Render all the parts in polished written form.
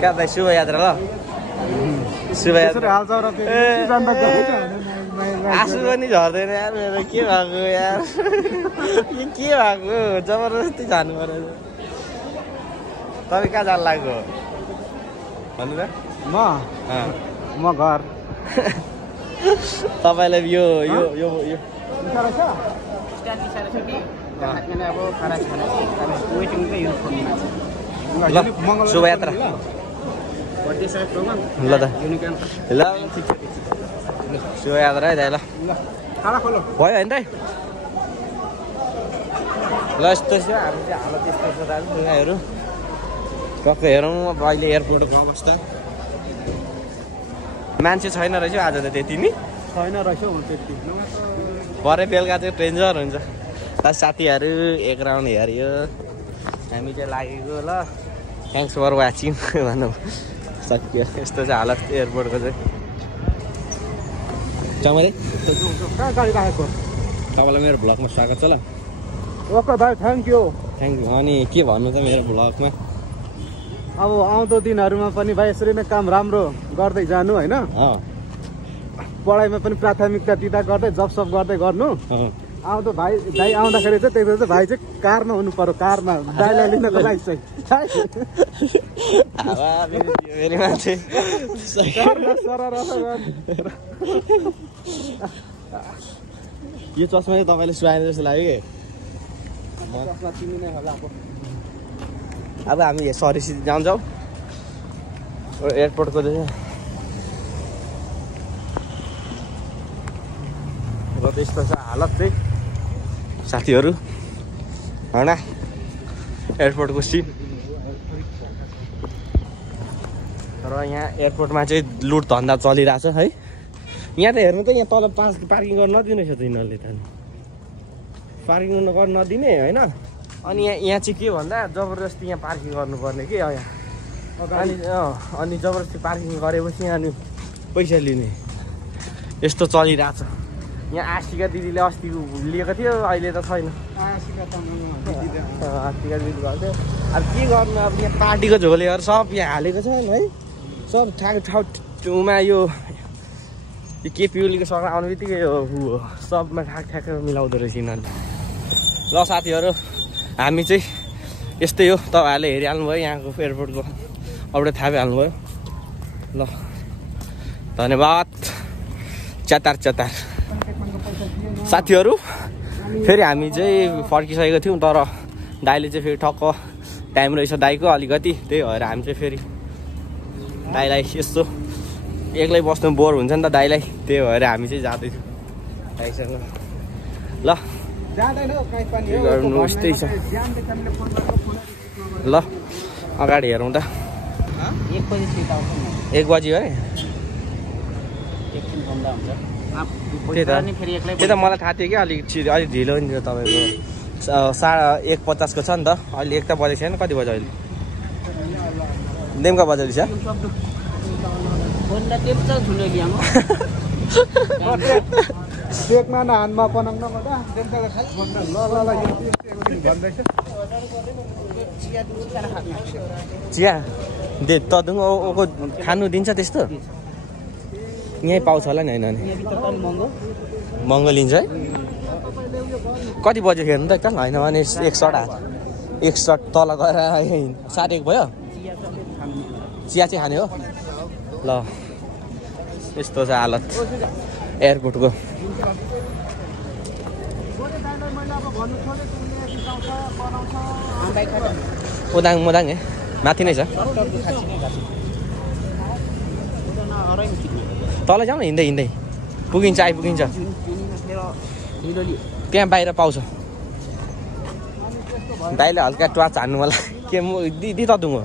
क्या दाइ शुभ यात्रा ल शुभ यात्रा आँसु पनि झर्दैन यार मेरो के भएको यार यो के भएको जबरजस्ती जानु पर्यो तपाईँ कहाँ जानु लाग्यो भन्नु त म घर तपाईँलाई यो यो यो यो शुभ यात्रा ल त ल शुभ यात्रा है दाइ ल भयो होइन दाइ ल यस्तो छ हामी चाहिँ हालत यस्तो छ दाजुभाइहरू टक्क हेरौँ अब अहिले एयरपोर्टको अवस्था मान्छे छैन रहेछ आज त त्यति नि छैन रहेछ त्यति भरे बेलुका चाहिँ डेन्जर हुन्छ साथीहरू एक राउन्ड हेऱ्यो हामी चाहिँ लागेको ल थ्याङ्क्स फर वाचिङ भनौँ सक्यो यस्तो चाहिँ हालत एयरपोर्टको चाहिँ चमरे कहाँ गाडी राखेको तपाईँलाई मेरो भ्लगमा स्वागत छ ल ओके भाइ थ्याङ्क यू अनि के भन्नु त मेरो भ्लगमा अब आउँदो दिनहरूमा पनि भाइ यसरी नै काम राम्रो गर्दै जानु होइन पढाइमा पनि प्राथमिकता दिँदा गर्दै जब सब गर्दै गर्नु आउँदो भाइ दाइ आउँदाखेरि चाहिँ त्यही चाहिँ भाइ चाहिँ कारमा हुनु पर्यो कारमा दाइलाई लिनको लागि चाहिँ यो चस्मा चाहिँ तपाईँले सुहाएन जस्तो लाग्यो कि अब हामी सरी जान्छौँ एयरपोर्टको चाहिँ र त्यस्तो छ हालत चाहिँ साथीहरू होइन एयरपोर्टको सिन र यहाँ एयरपोर्टमा चाहिँ लुट धन्दा चलिरहेछ है यहाँ त हेर्नु त यहाँ तल पार्किङ गर्न नदिने रहेछ त यिनीहरूले त पार्किङ गर्न नदिने होइन अनि यहाँ चाहिँ के भन्दा जबरजस्ती यहाँ पार्किङ गर्नुपर्ने कि यहाँ अनि जबरजस्ती पार्किङ गरेपछि अनि पैसा लिने यस्तो चलिरहेछ यहाँ आशिका दिदीले अस्ति लिएको थियो अहिले त छैन आशिका दिदी भएको थियो अब के गर्नु अब यहाँ पार्टीको झोलेहरू सब यहाँ हालेको छ है सब ठाउँमा यो केपी ओलीको सरकार आउने बित्तिकै यो सबमा ठ्याक मिलाउँदो रहेछ यिनीहरूले ल साथीहरू हामी चाहिँ यस्तै हो तपाईँहरूले हेरिहाल्नुभयो यहाँको एयरपोर्टको अपडेट थाहा पाइहाल्नुभयो ल धन्यवाद च्यातार साथीहरू फेरि हामी चाहिँ फर्किसकेको थियौँ तर दाइले चाहिँ फेरि ठक्क टाइम रहेछ दाइको अलिकति त्यही भएर हामी चाहिँ फेरि दाइलाई यस्तो एक्लै बस्नु बोर हुन्छ नि त दाइलाई त्यही भएर हामी चाहिँ जाँदैछौँ दाइसँग ल गर्नु यस्तै छ ल अगाडि हेरौँ त 1 बजी है त्यही त मलाई थाहा थियो कि अलिक ढिलो नि तपाईँको 1:50 को छ नि त अहिले 1 त बजेको छैन कति बज्यो अहिले नेमका बजेको छ चिया दे तदुङ ओको खानु दिन्छ त्यस्तो यहीँ पाउँछ होला नि होइन महँगो लिन्छ है कति बज्यो हेर्नु त एकताल होइन भने 1 सट तल गएर 1:30 भयो चिया चाहिँ खाने हो ल यस्तो छ हालत एयरपोर्टको उदाङ मुदाङ है माथि नै छ तल जाउँ न हिँड्दै पुगिन्छ आइपुगिन्छ त्यहाँ बाहिर पाउँछ दाइले हल्का ट्वाच हान्नु मलाई के म दिदी त दुङ हो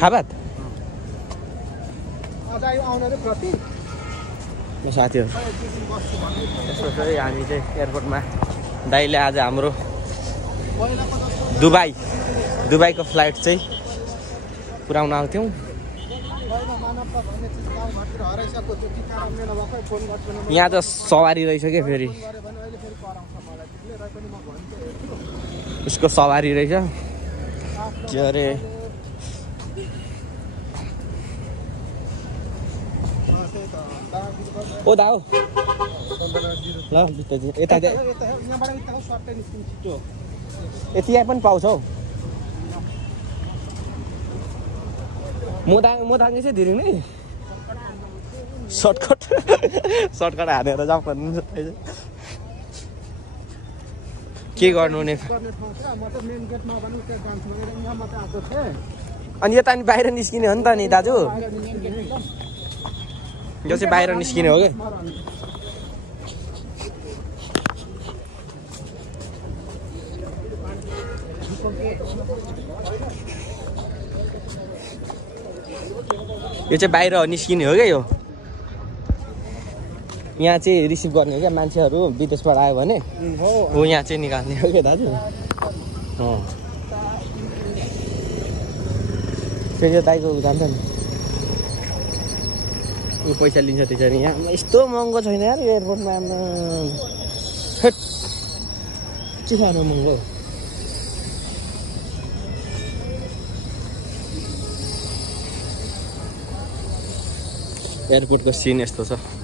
खाबात साथीहरू यसो चाहिँ हामी चाहिँ एयरपोर्टमा दाइले आज हाम्रो दुबईको फ्लाइट चाहिँ पुऱ्याउन आउँथ्यौँ यहाँ त सवारी रहेछ क्या फेरि उसको सवारी रहेछ के अरे ओ दा हो ल यता यति पनि पाउँछ हौ मोदाङ चाहिँ धेरै नै सर्टकट हानेर जाऊ भन्नु के गर्नु नि अनि यता नि बाहिर निस्किने हो नि त नि दाजु यो चाहिँ बाहिर निस्किने हो क्या यो चाहिँ बाहिर निस्किने हो क्या यो यहाँ चाहिँ रिसिभ गर्ने हो क्या मान्छेहरू विदेशबाट आयो भने हो यहाँ चाहिँ निकाल्ने हो क्या दाजु फेरि दाइको जान्छ नि ऊ पैसा लिन्छ त्यसरी यहाँ यस्तो महँगो छैन यार एयरपोर्टमा के साह्रो महँगो एयरपोर्टको सिन यस्तो छ